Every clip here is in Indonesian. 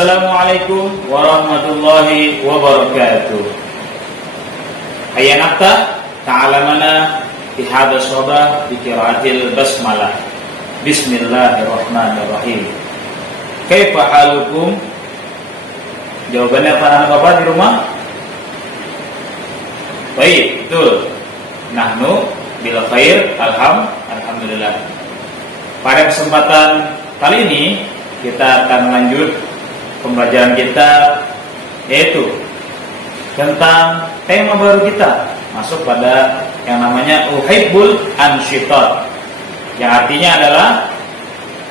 Assalamualaikum warahmatullahi wabarakatuh. Hayya naqta ta'alamana fi hadha sabah bi qiraatil basmalah. Bismillahirrahmanirrahim. Kaifa halukum? Jawabannya apa anak bapak di rumah? Baik, betul. Nahnu bil khair, alhamdulillah. Pada kesempatan kali ini kita akan lanjut pembelajaran kita, yaitu tentang tema baru kita, masuk pada yang namanya uhibbul ansyitat, yang artinya adalah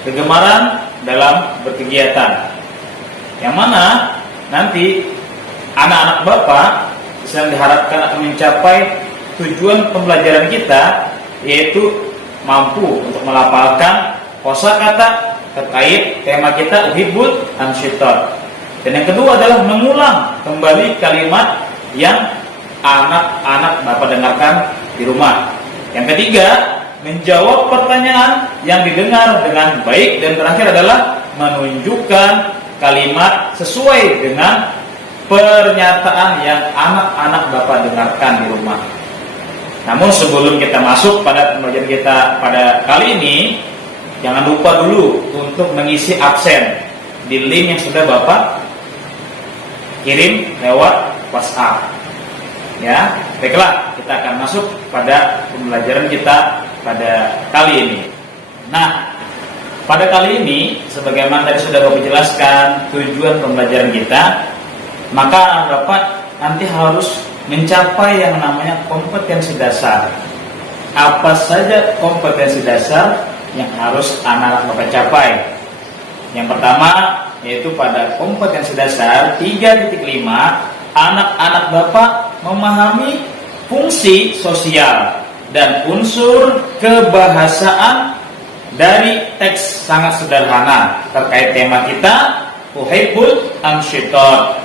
kegemaran dalam berkegiatan, yang mana nanti anak-anak bapak bisa diharapkan akan mencapai tujuan pembelajaran kita, yaitu mampu untuk melafalkan kosakata terkait tema kita uhibbul ansyitat. Dan yang kedua adalah mengulang kembali kalimat yang anak-anak bapak dengarkan di rumah. Yang ketiga, menjawab pertanyaan yang didengar dengan baik. Dan terakhir adalah menunjukkan kalimat sesuai dengan pernyataan yang anak-anak bapak dengarkan di rumah. Namun sebelum kita masuk pada pembelajaran kita pada kali ini, jangan lupa dulu untuk mengisi absen di link yang sudah bapak kirim lewat WhatsApp. Ya, baiklah, kita akan masuk pada pembelajaran kita pada kali ini. Nah, pada kali ini, sebagaimana tadi sudah bapak jelaskan tujuan pembelajaran kita, maka bapak nanti harus mencapai yang namanya kompetensi dasar. Apa saja kompetensi dasar yang harus anak-anak bapak capai? Yang pertama, yaitu pada kompetensi dasar 3.5, anak-anak bapak memahami fungsi sosial dan unsur kebahasaan dari teks sangat sederhana terkait tema kita uhibbul ansyitat,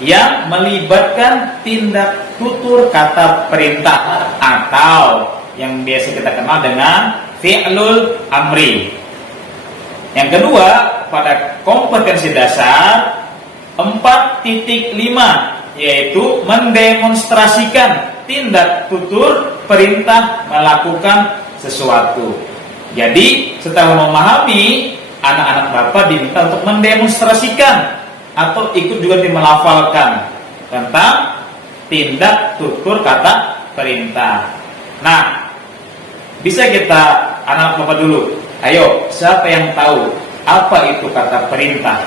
yang melibatkan tindak tutur kata perintah atau yang biasa kita kenal dengan fi'lul amri. Yang kedua, pada kompetensi dasar 4.5, yaitu mendemonstrasikan tindak tutur perintah melakukan sesuatu. Jadi setelah memahami, anak-anak bapak diminta untuk mendemonstrasikan atau ikut juga melafalkan tentang tindak tutur kata perintah. Nah, bisa kita anak bapak dulu. Ayo, siapa yang tahu apa itu kata perintah?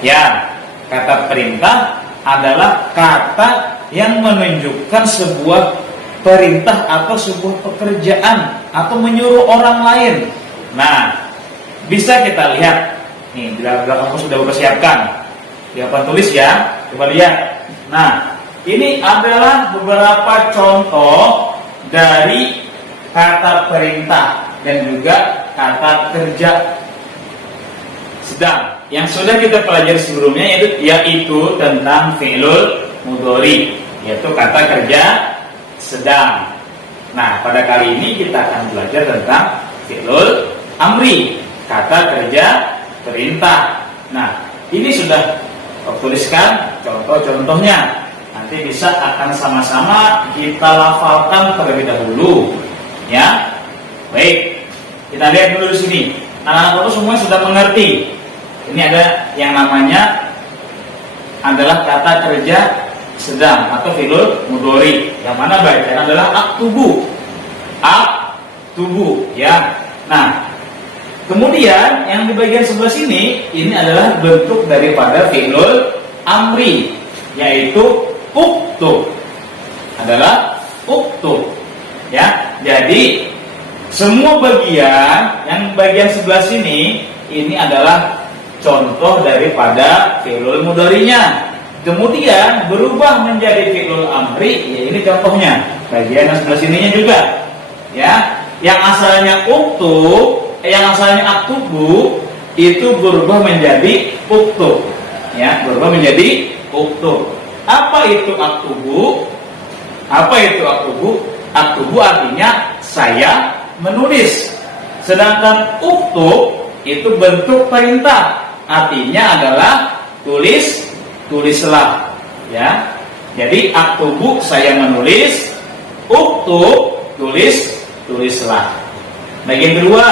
Ya, kata perintah adalah kata yang menunjukkan sebuah perintah atau sebuah pekerjaan atau menyuruh orang lain. Nah, bisa kita lihat nih, di belakang kamu sudah bersiapkan. Di papan tulis ya, coba lihat. Nah, ini adalah beberapa contoh dari kata perintah dan juga kata kerja sedang yang sudah kita pelajari sebelumnya, yaitu tentang fi'lul mudhari, yaitu kata kerja sedang. Nah, pada kali ini kita akan belajar tentang fi'lul amri, kata kerja perintah. Nah, ini sudah tuliskan contoh-contohnya. Nanti bisa akan sama-sama kita lafalkan terlebih dahulu. Ya, baik. Kita lihat dulu di sini. Anak-anak semua sudah mengerti. Ini ada yang namanya adalah kata kerja sedang atau fi'lul mudhari. Yang mana bacaan adalah aktubu. Aktubu, ya. Nah, kemudian yang di bagian sebelah sini ini adalah bentuk daripada fi'lul amri, yaitu uktub. Adalah uktub. Ya. Jadi semua bagian sebelah sini ini adalah contoh daripada fi'lul mudhari'nya. Kemudian berubah menjadi fi'lul amri, ya ini contohnya. Bagian yang sebelah sininya juga. Ya, yang asalnya uktub, yang asalnya aktubu itu berubah menjadi uktub. Ya, berubah menjadi uktub. Apa itu aktubu? Apa itu aktubu? Aktubu artinya saya menulis. Sedangkan uktub itu bentuk perintah. artinya adalah tulislah, ya. Jadi aktubu saya menulis, uktub tulislah. Bagian kedua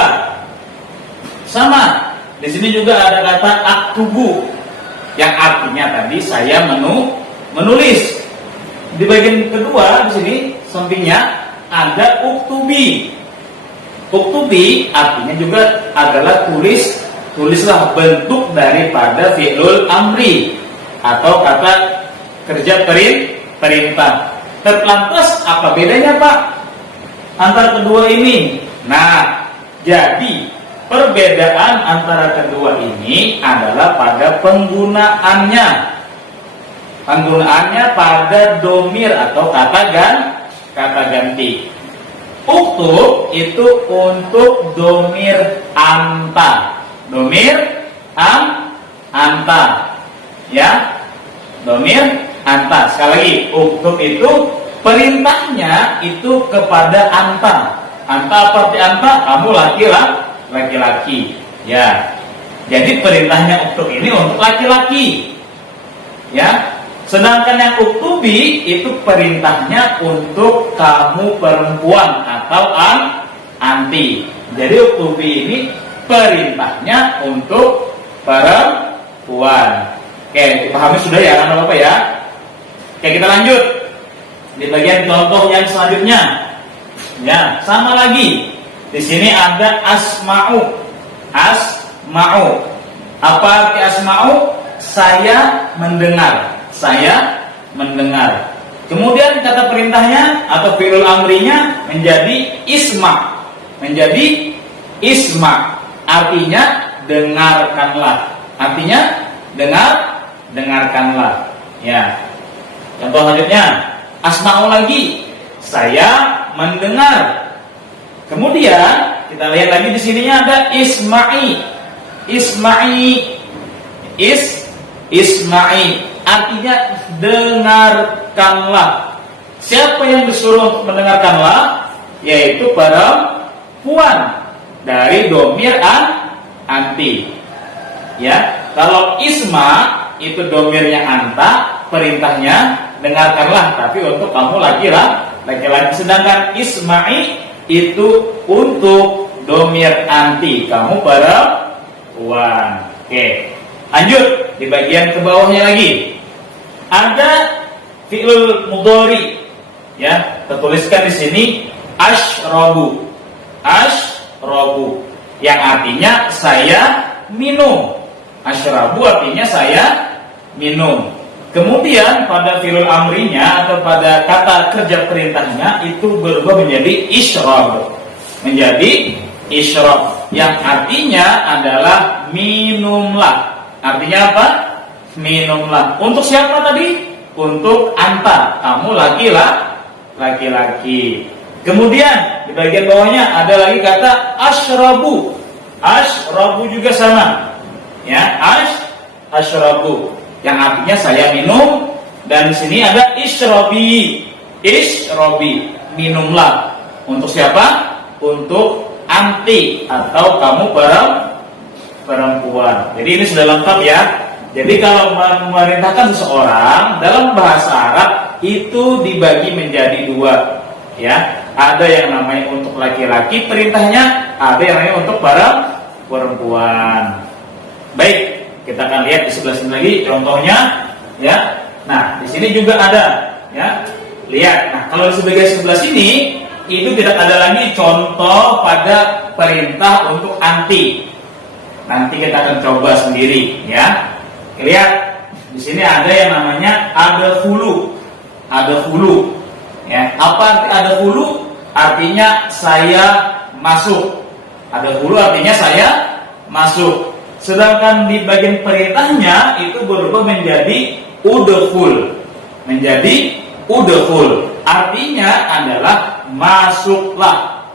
sama. Di sini juga ada kata aktubu yang artinya tadi saya menulis. Di bagian kedua di sini sampingnya ada uktubi. Uktubi artinya juga adalah tulislah, bentuk daripada fi'lul amri atau kata kerja perintah. Terlantas apa bedanya Pak antara kedua ini? Nah, jadi perbedaan antara kedua ini adalah pada penggunaannya. Penggunaannya pada domir atau kata ganti. Uktub itu untuk domir anta. Domir anta. Ya. Domir anta. Sekali lagi, uktub itu perintahnya itu kepada anta. Anta apa arti anta? Kamu laki-laki. Ya. Jadi perintahnya uktub ini untuk laki-laki. Ya. Sedangkan yang uktubi itu perintahnya untuk kamu perempuan atau anti. Jadi uktubi ini perintahnya untuk perempuan. Oke, dipahami sudah ya anak bapak ya? Oke, kita lanjut di bagian contoh yang selanjutnya. Ya, sama lagi. Di sini ada asma'u. Asma'u. Apa arti asma'u? Saya mendengar. Kemudian kata perintahnya atau fi'il amrinya menjadi isma. Artinya dengarkanlah. Dengarkanlah. Ya. Contoh selanjutnya, asma'u lagi. Saya mendengar. Kemudian kita lihat lagi di sininya ada Isma'i artinya dengarkanlah. Siapa yang disuruh untuk mendengarkanlah? Yaitu perempuan dari domir anti. Ya, kalau isma itu domirnya anta, perintahnya dengarkanlah, tapi untuk kamu laki-laki. Sedangkan isma'i itu untuk domir anti, kamu perempuan. Oke. Lanjut di bagian ke bawahnya lagi. Ada fi'il mudhari. Ya, tertuliskan di sini asyrabu. Yang artinya saya minum. Asyrabu artinya saya minum. Kemudian pada fi'il amrinya atau pada kata kerja perintahnya itu berubah menjadi isyrab. Yang artinya adalah minumlah. Artinya apa? Minumlah. Untuk siapa tadi? Untuk anta. Kamu laki-laki. Kemudian di bagian bawahnya ada lagi kata asyrabu. Asyrabu juga sama. Ya, asyrabu. Yang artinya saya minum. Dan di sini ada isyrabi. Minumlah. Untuk siapa? Untuk anti atau kamu perempuan. Jadi ini sudah lengkap ya. Jadi kalau memerintahkan seseorang dalam bahasa Arab itu dibagi menjadi dua, ya. Ada yang namanya untuk laki-laki perintahnya, ada yang namanya untuk perempuan. Baik, kita akan lihat di sebelah sini lagi contohnya, ya. Nah, di sini juga ada, ya. Lihat. Nah, kalau di sebelah sini itu tidak ada lagi contoh pada perintah untuk anti. Nanti kita akan coba sendiri, ya. Lihat, di sini ada yang namanya adkhulu. Ya, apa arti adkhulu? Artinya saya masuk. Adkhulu artinya saya masuk. Sedangkan di bagian perintahnya itu berubah menjadi udkhul. Artinya adalah masuklah.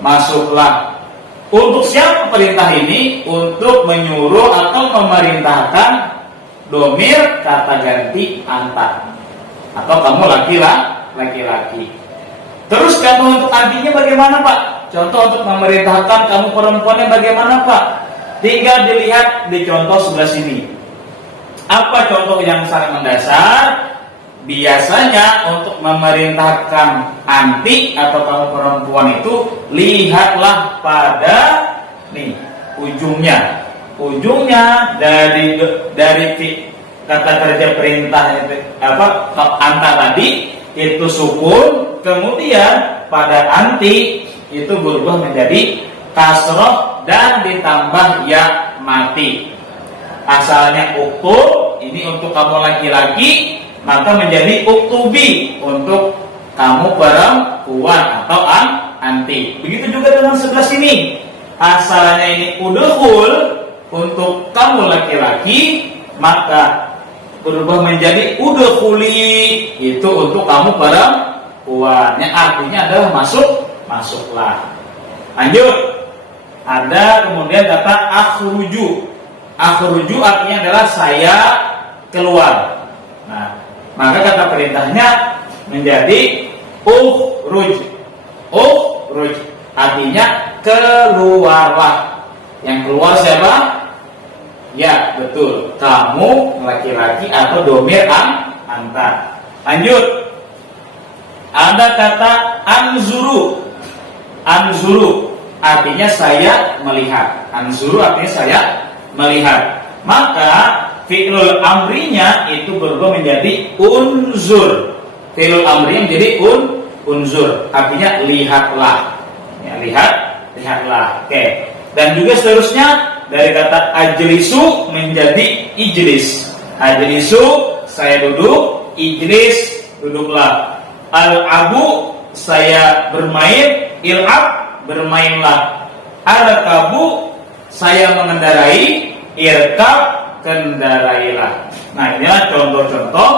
Masuklah. Untuk siapa perintah ini? Untuk menyuruh atau memerintahkan domir kata ganti anta. Atau kamu laki-laki. Terus contoh untuk artinya bagaimana Pak? Contoh untuk memerintahkan kamu perempuannya bagaimana Pak? tinggal dilihat di contoh sebelah sini. Apa contoh yang sangat mendasar? Biasanya untuk memerintahkan anti atau kamu perempuan itu, lihatlah pada nih ujungnya. Ujungnya dari kata kerja perintah anta tadi itu sukun, kemudian pada anti itu berubah menjadi kasroh dan ditambah ya mati. Asalnya uktub, ini untuk kamu laki-laki, maka menjadi uktubi untuk kamu perempuan atau anti. Begitu juga dengan sebelah sini. Asalnya ini udhul untuk kamu laki-laki, maka berubah menjadi udhuli itu untuk kamu perempuan. Yang artinya adalah masuklah. Lanjut. Ada kemudian kata akhruju. Akhruju artinya adalah saya keluar. Nah, maka kata perintahnya menjadi ukhruj. Ukhruj artinya keluarlah. Yang keluar siapa? Ya, betul. Kamu laki-laki atau domir anta. Lanjut. Ada kata anzuru. Anzuru artinya saya melihat. Anzuru artinya saya melihat. Maka fi'lul amrinya itu berubah menjadi unzur. Fi'lul amrinya menjadi unzur, artinya lihatlah. Ya, lihatlah. Oke. Dan juga seterusnya dari kata ajlisu menjadi ijlis. Ajlisu saya duduk, ijlis duduklah. Al-abu saya bermain, il'ab bermainlah. Al-kabu saya mengendarai, irkab kendarailah. Nah, inilah contoh-contoh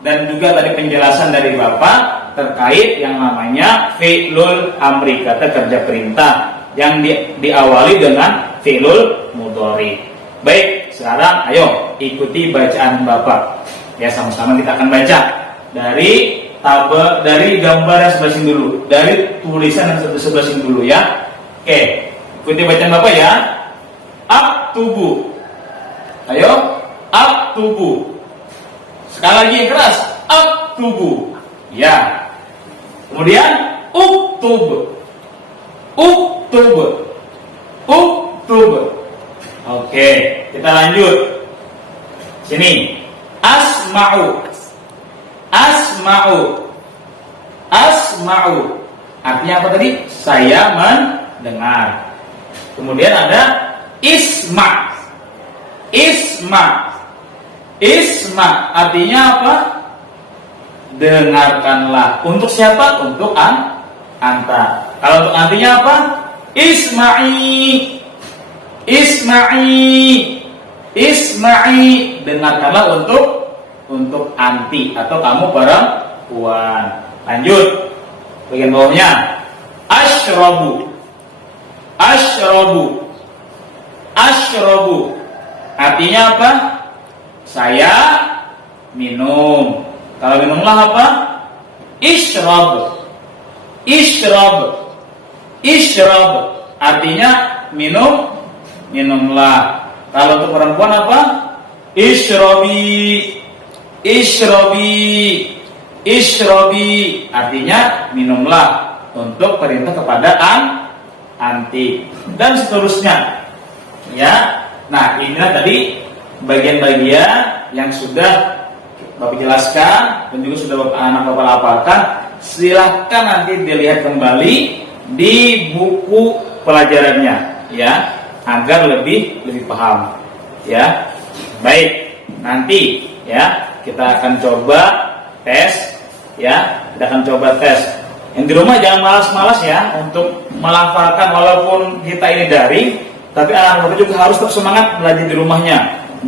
dan juga tadi penjelasan dari Bapak terkait yang namanya fi'lul amri, kata kerja perintah yang diawali dengan fi'lul mudhari. Baik, sekarang ayo ikuti bacaan Bapak. Ya, sama-sama kita akan baca dari gambar yang sebelah sini dulu, dari tulisan yang sebelah sini dulu ya. Oke, ikuti bacaan Bapak ya. Aktubu. Ayo, aktubu. Sekali lagi yang keras, aktubu. Ya. Kemudian uktub. Uktub. Uktub. Oke, kita lanjut. Sini. Asma'u. Asma'u. Asma'u. Artinya apa tadi? Saya mendengar. Kemudian ada isma'. Isma. Isma artinya apa? Dengarkanlah. Untuk siapa? Untuk anta. Kalau untuk antinya apa? Isma'i. Isma'i. Isma'i. Dengarkanlah untuk anti atau kamu perempuan. Lanjut. Bagian bawahnya. Ashrabu. Ashrabu. Ashrabu artinya apa? Saya minum. Kalau minumlah apa? Ishrab. Ishrab. Ishrab artinya minumlah. Kalau untuk perempuan apa? Ishrabi. Ishrabi. Ishrabi artinya minumlah untuk perintah kepada anti dan seterusnya. Ya. Nah, inilah tadi bagian-bagian yang sudah Bapak jelaskan dan juga sudah Bapak hafalkan. Silahkan nanti dilihat kembali di buku pelajarannya ya, agar lebih paham ya. Baik, nanti ya kita akan coba tes ya. Kita akan coba tes. Yang di rumah jangan malas-malas ya untuk melafalkan, walaupun kita ini daring, tapi anak-anak juga harus tetap semangat belajar di rumahnya.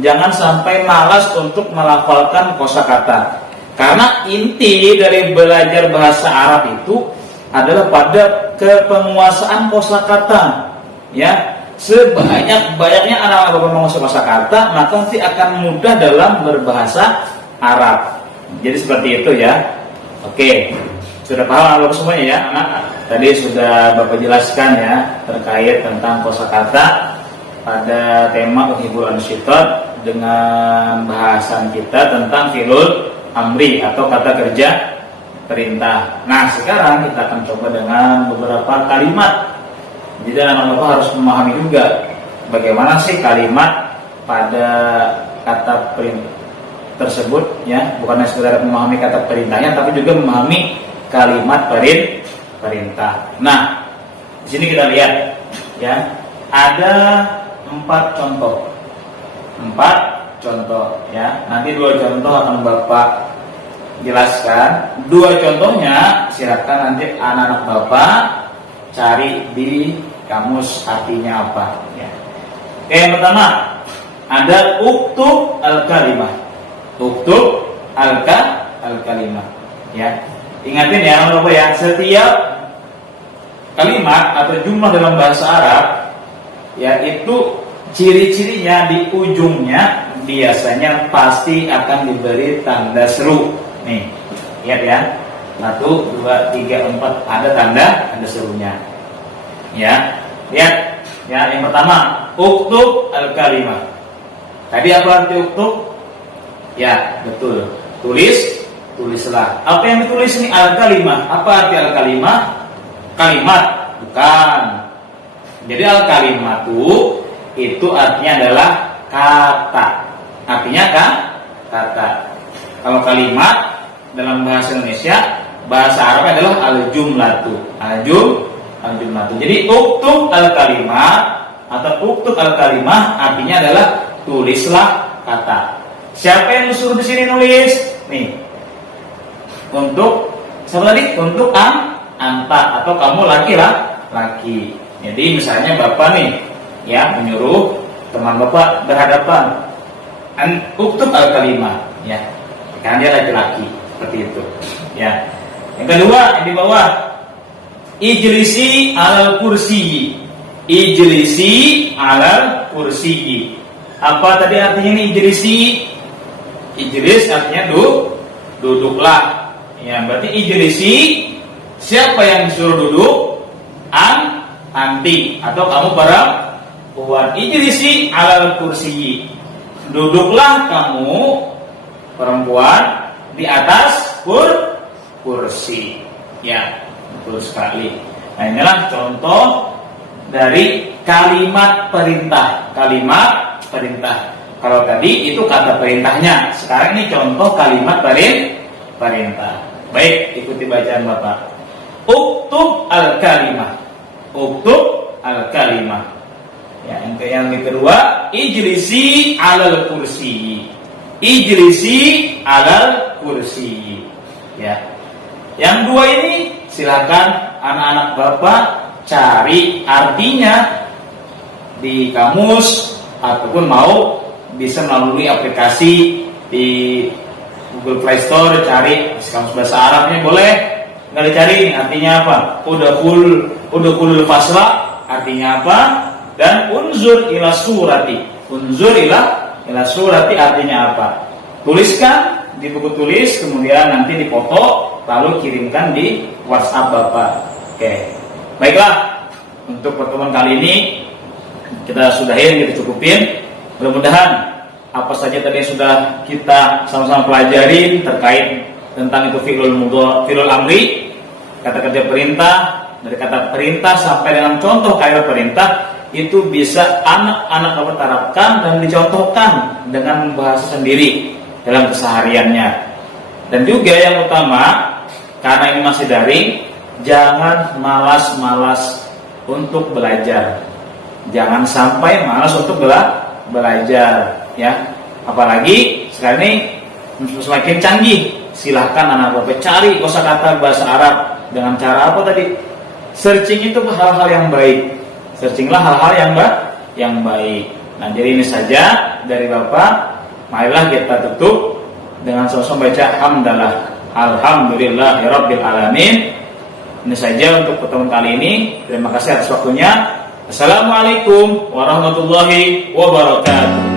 Jangan sampai malas untuk melafalkan kosakata. Karena inti dari belajar bahasa Arab itu adalah pada kepenguasaan kosakata. Ya, sebanyak-banyaknya anak-anak menguasai kosakata, maka nanti akan mudah dalam berbahasa Arab. Jadi seperti itu ya. Oke, sudah paham anak semuanya ya, anak? Tadi sudah Bapak jelaskan ya terkait tentang kosakata. pada tema Uhibbul Ansyitat dengan bahasan kita tentang fi'lul amri atau kata kerja perintah. Nah, sekarang kita akan coba dengan beberapa kalimat. Jadi anak-anak harus memahami juga bagaimana sih kalimat pada kata perintah tersebut, ya, bukan hanya sekedar memahami kata perintahnya, tapi juga memahami kalimat perintah. Nah, di sini kita lihat, ya, ada 4 contoh, ya. Nanti 2 contoh akan Bapak jelaskan. 2 contohnya silakan nanti anak-anak Bapak cari di kamus artinya apa, ya. Oke, yang pertama ada uktub al-kalimah. Uktub al-kalimah, ya. Ingatin ya, Bapak ya, setiap kalimat atau jumlah dalam bahasa Arab, ya, itu ciri-cirinya di ujungnya biasanya pasti akan diberi tanda seru. Nih, lihat ya. 1, 2, 3, 4 ada tanda serunya. Ya. Lihat ya, yang pertama, uktub al-kalimah. Tadi apa arti uktub? Ya, betul. Tulislah. Apa yang ditulis ini? Al-kalimah. Apa arti al-kalimah? Kalimat, bukan. Jadi al-kalimatu itu artinya adalah kata. Artinya kan? Kata. Kalau kalimat dalam bahasa Indonesia, bahasa Arab adalah al-jumlatu. Al-jumlatu. Jadi uktub al-kalimah atau uktub al-kalimah artinya adalah tulislah kata. Siapa yang disuruh di sini nulis? Nih. Untuk siapa tadi? Untuk anta atau kamu laki-laki. Jadi misalnya Bapak nih, ya, menyuruh teman Bapak berhadapan. Uktub al-kalimah, ya. Karena dia laki-laki, seperti itu. Ya. Yang kedua, yang di bawah, ijlisi alal kursi. Ijlisi alal kursi. Apa tadi artinya ini ijlisi? Ijlis artinya duduklah. Ya, berarti ijlisi, siapa yang disuruh duduk? Anti atau kamu perempuan. Ijlisi alal kursi. Duduklah kamu perempuan di atas kursi. Ya, betul sekali. Nah, inilah contoh dari kalimat perintah. Kalimat perintah. Kalau tadi itu kata perintahnya, sekarang ini contoh kalimat perintah. Baik, ikuti bacaan Bapak. Uktub al-kalimah. Uktub al-kalimah. Ya, yang kedua, ijlisi alal kursi. Ijlisi alal kursi. Ya. Yang 2 ini silakan anak-anak Bapak cari artinya di kamus ataupun mau bisa melalui aplikasi di Google Play Store, cari kamus bahasa Arabnya boleh. Nggak dicari ini artinya apa? Udkhulul fasla artinya apa? Dan unzur ila surati. Unzur ila surati artinya apa? Tuliskan di buku tulis, kemudian nanti dipoto, lalu kirimkan di WhatsApp Bapak. Oke. Baiklah, untuk pertemuan kali ini kita sudahin, kita cukupin. Mudah-mudahan apa saja tadi yang sudah kita sama-sama pelajari terkait tentang itu fi'lul amri, kata kerja perintah, dari kata perintah sampai dengan contoh kalimat perintah, itu bisa anak-anak dapat terapkan dan dicontohkan dengan bahasa sendiri dalam kesehariannya. Dan juga yang utama, karena ini masih daring, jangan malas-malas untuk belajar. Jangan sampai malas untuk belajar, ya. Apalagi sekarang ini semakin canggih. Silahkan anak Bapak cari kosakata bahasa Arab dengan cara apa tadi? Searching itu hal-hal yang baik. Searchinglah hal-hal yang baik. Nah, jadi ini saja dari Bapak. Marilah kita tutup dengan sama-sama baca hamdalah. Alhamdulillahirabbil alamin. Ini saja untuk pertemuan kali ini. Terima kasih atas waktunya. Assalamualaikum warahmatullahi wabarakatuh.